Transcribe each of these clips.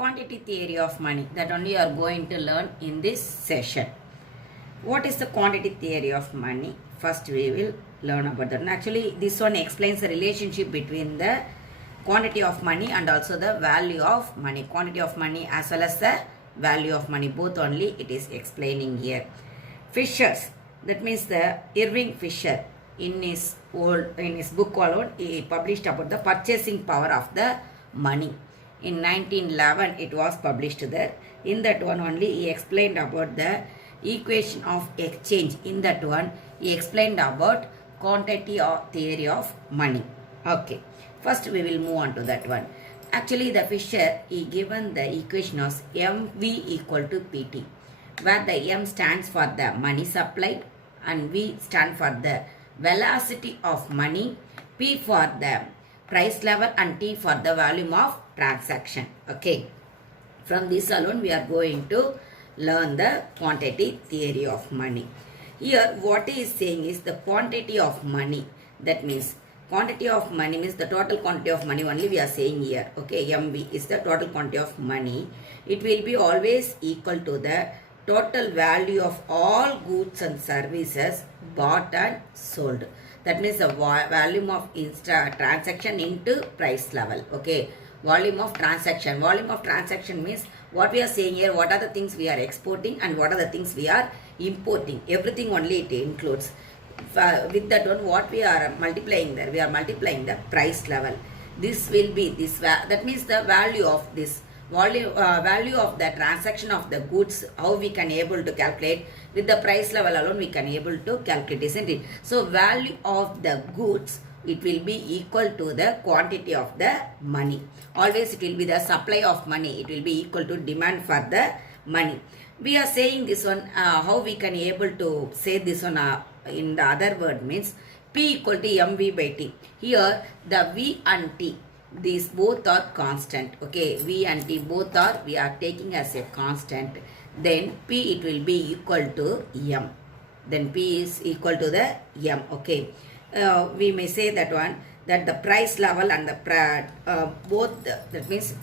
quantity theory of money that only you are going to learn in this session. What is the quantity theory of money? First we will learn about that. And actually this one explains the relationship between the quantity of money and also the value of money. Quantity of money as well as the value of money, both only it is explaining here. Fishers, that means the Irving Fisher in his book alone, he published about the purchasing power of the money. In 1911 it was published there. In that one only he explained about the equation of exchange. In that one he explained about quantity or theory of money. Okay, first we will move on to that one. Actually the Fisher, he given the equation as MV equal to PT, where the M stands for the money supply and V stand for the velocity of money, P for the price level and T for the volume of transaction. Okay, from this alone we are going to learn the quantity theory of money. Here what he is saying is the quantity of money. That means quantity of money means the total quantity of money only we are saying here. Okay, MV is the total quantity of money. It will be always equal to the total value of all goods and services bought and sold. That means the volume of transaction into price level. Okay, volume of transaction. Volume of transaction means what we are saying here, what are the things we are exporting and what are the things we are importing. Everything only it includes. With that one, what we are multiplying there, we are multiplying the price level. This will be this, that means the value of this value of the transaction of the goods, how we can able to calculate. With the price level alone we can able to calculate, isn't it? So value of the goods, it will be equal to the quantity of the money. Always it will be the supply of money, it will be equal to demand for the money. We are saying this one, how we can able to say this one in the other word means P equal to MV by T. Here the V and T, these both are constant. Okay, V and T both are, we are taking as a constant. Then P it will be equal to M. Then P is equal to the M. Okay, we may say that one, that the price level and the both, that means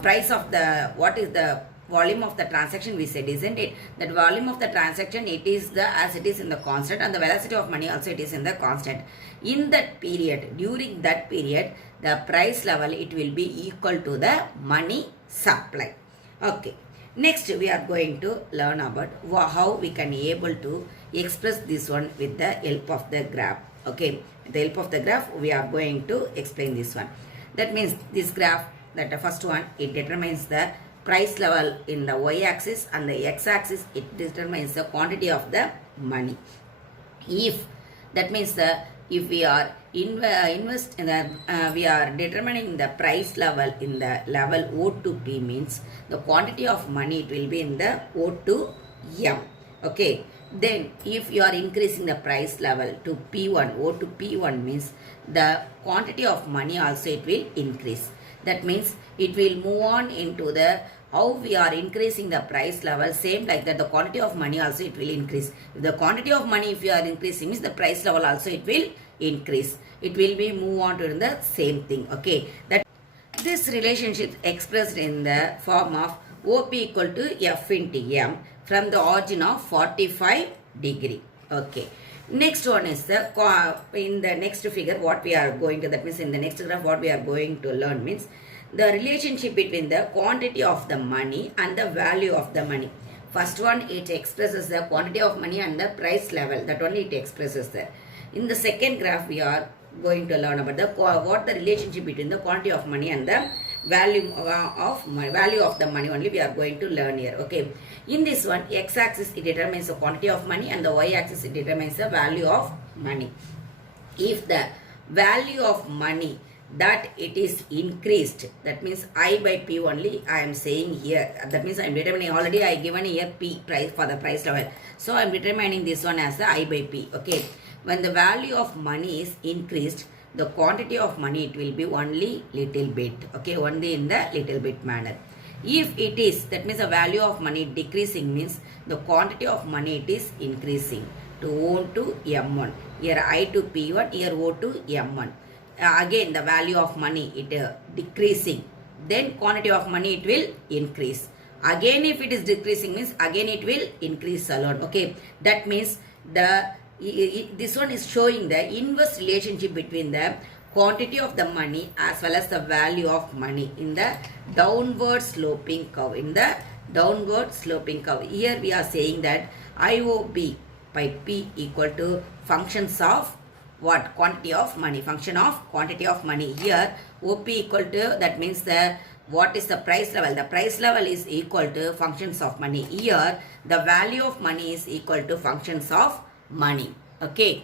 price of the, what is the volume of the transaction we said, isn't it? That volume of the transaction, it is the as it is in the constant, and the velocity of money also it is in the constant. In that period, during that period, the price level it will be equal to the money supply. Okay, next we are going to learn about how we can able to express this one with the help of the graph. Okay, with the help of the graph we are going to explain this one. That means this graph, that the first one, it determines the price level in the y-axis, and the x-axis it determines the quantity of the money. If that means if we are invest in the we are determining the price level in the level O to P, means the quantity of money it will be in the O to M. Okay, then if you are increasing the price level to P1, O to P1 means the quantity of money also it will increase. That means it will move on into the how we are increasing the price level, same like that the quantity of money also it will increase. If the quantity of money if you are increasing means the price level also it will increase. It will be move on to the same thing. Okay, that this relationship expressed in the form of OP equal to F into M from the origin of 45 degree. Okay, next one is the, in the next figure what we are going to, that means in the next graph what we are going to learn means the relationship between the quantity of the money and the value of the money. First one, it expresses the quantity of money and the price level, that only it expresses there. In the second graph we are going to learn about the what the relationship between the quantity of money and the value of the money only we are going to learn here. Okay, in this one, x-axis it determines the quantity of money and the y-axis it determines the value of money. If the value of money that it is increased, that means I by P only I am saying here, that means I am determining, already I given here P price for the price level, so I am determining this one as the I by P. Okay, when the value of money is increased, the quantity of money it will be only little bit. Okay, only in the little bit manner. If it is, that means the value of money decreasing means the quantity of money it is increasing to O to M1. Here I to P1, here O to M1. Again the value of money it decreasing then quantity of money it will increase. Again if it is decreasing means again it will increase alone. Okay, that means this one is showing the inverse relationship between the quantity of the money as well as the value of money in the downward sloping curve. In the downward sloping curve, here we are saying that IOB by P equal to functions of what? Quantity of money, function of quantity of money. Here OP equal to, that means the what is the price level? The price level is equal to functions of money. Here the value of money is equal to functions of money. Okay.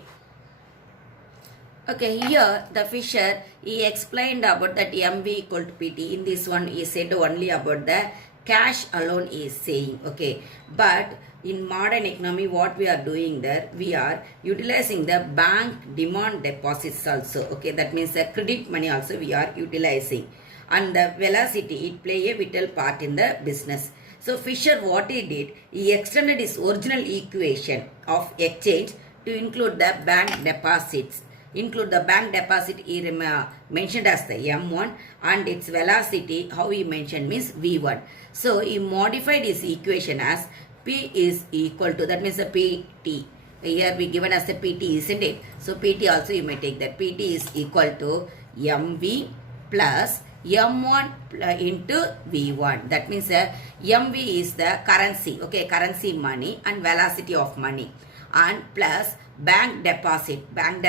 Okay, here the Fisher, he explained about that MV equal to PT. In this one, he said only about the cash alone is saying. Okay, but in modern economy, what we are doing there, we are utilizing the bank demand deposits also. Okay, that means the credit money also we are utilizing. And the velocity, it play a vital part in the business. So Fisher, what he did, he extended his original equation of exchange to include the bank deposits. Include the bank deposit, he mentioned as the M1, and its velocity, how he mentioned means V1. So he modified his equation as P is equal to, that means the PT. Here we given as the PT, isn't it? So PT also you may take that. PT is equal to MV plus M1 into V1. That means MV is the currency, okay, currency money and velocity of money, and plus bank deposit, bank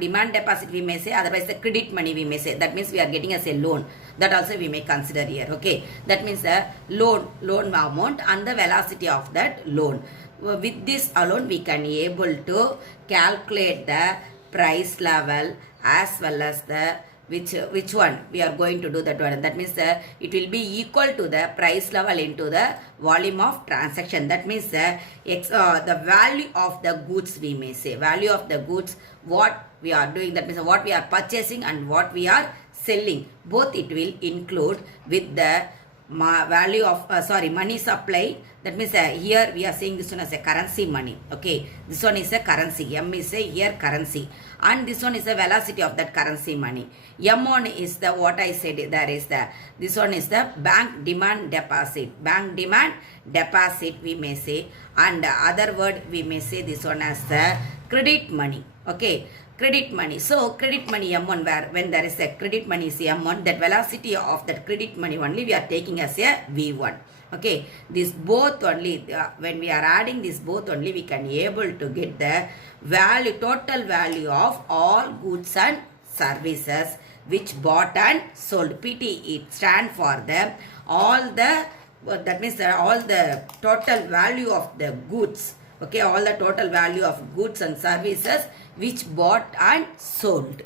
demand deposit we may say, otherwise the credit money we may say. That means we are getting as a loan. That also we may consider here. Okay, that means the loan amount and the velocity of that loan. With this alone we can able to calculate the price level as well as the which one we are going to do that one. That means it will be equal to the price level into the volume of transaction. That means the value of the goods we may say, value of the goods what we are doing, that means what we are purchasing and what we are selling, both it will include with the value of money supply. That means here we are saying this one as a currency money. Okay, this one is a currency. M is a here currency, and this one is the velocity of that currency money. M1 is the what I said, there is the, this one is the bank demand deposit. Bank demand deposit we may say, and other word we may say this one as the credit money. Okay, credit money. So credit money M1, where when there is a credit money is M1, that velocity of that credit money only we are taking as a V1. Okay, this both only, when we are adding this both only, we can able to get the value, total value of all goods and services which bought and sold. PT, it stand for the all the, that means all the total value of the goods. Okay, all the total value of goods and services which bought and sold.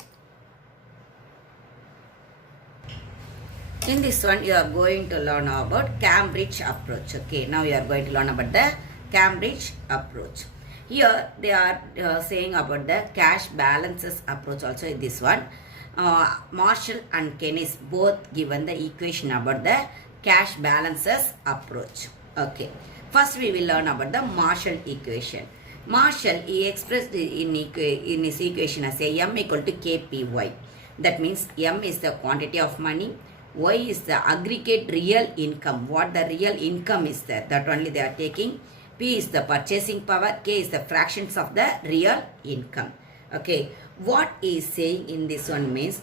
In this one, you are going to learn about Cambridge approach. Okay, now you are going to learn about the Cambridge approach. Here they are saying about the cash balances approach also in this one. Marshall and Keynes both given the equation about the cash balances approach. Okay, first we will learn about the Marshall equation. Marshall, he expressed in his equation as a M equal to KPY. That means M is the quantity of money, Y is the aggregate real income, what the real income is there, that only they are taking. P is the purchasing power, K is the fractions of the real income. Okay, what is saying in this one means,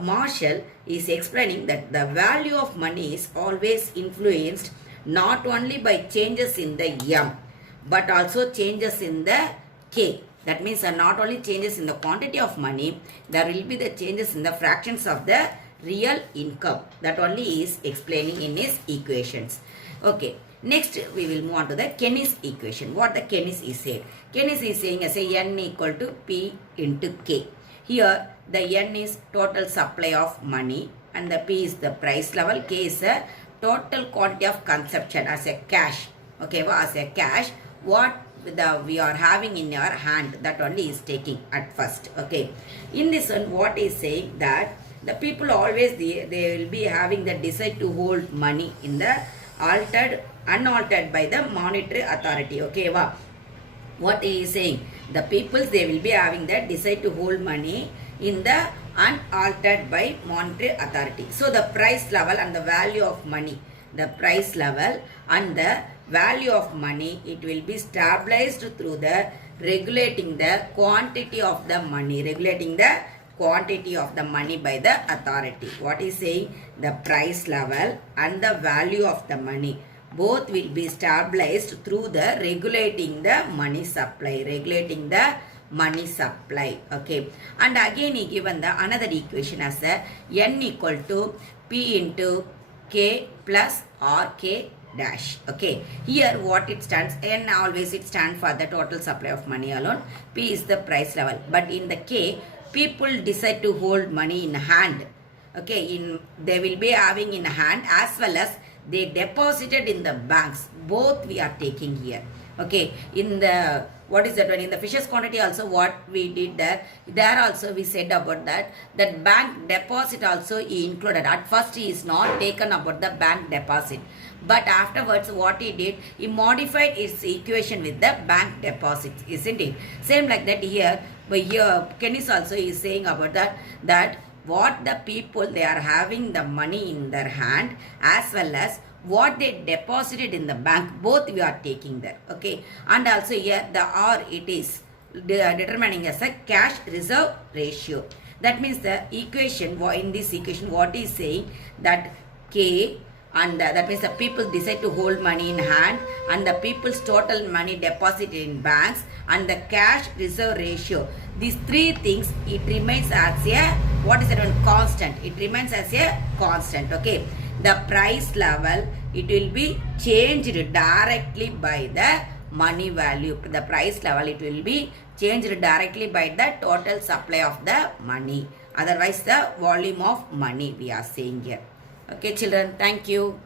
Marshall is explaining that the value of money is always influenced not only by changes in the M, but also changes in the K. That means not only changes in the quantity of money, there will be the changes in the fractions of the real income. That only is explaining in his equations. Okay, next we will move on to the Keynes equation. What the Keynes is saying? Keynes is saying as a N equal to P into K. Here the N is total supply of money and the P is the price level, K is the total quantity of consumption as a cash. Okay, as a cash, what we are having in our hand, that only is taking at first. Okay, in this one what is saying that the people always they will be having the desire to hold money in the unaltered by the monetary authority. Okay, what he is saying, the peoples they will be having that desire to hold money in the and altered by monetary authority. So the price level and the value of money, the price level and the value of money, it will be stabilized through the regulating the quantity of the money, regulating the quantity of the money by the authority. What is saying? The price level and the value of the money both will be stabilized through the regulating the money supply, regulating the money supply. Okay, and again he given the another equation as a n equal to p into k plus rk dash. Okay, here what it stands, n always it stands for the total supply of money alone, p is the price level, but in the k, people decide to hold money in hand. Okay, they will be having in hand as well as they deposited in the banks, both we are taking here. Okay, in the what is that one, in the Fisher's quantity also what we did there also we said about that bank deposit also he included. At first he is not taken about the bank deposit, but afterwards what he did, he modified his equation with the bank deposits, isn't it? Same like that here, but here Keynes also is saying about that what the people they are having the money in their hand as well as what they deposited in the bank, both we are taking there. Okay, and also here the R it is determining as a cash reserve ratio. That means the equation, in this equation what is saying that K, and that means the people decide to hold money in hand and the people's total money deposited in banks and the cash reserve ratio, these three things it remains as a what is that one, constant. It remains as a constant. Okay, the price level it will be changed directly by the money value. The price level it will be changed directly by the total supply of the money, otherwise the volume of money we are saying here. Okay children, thank you.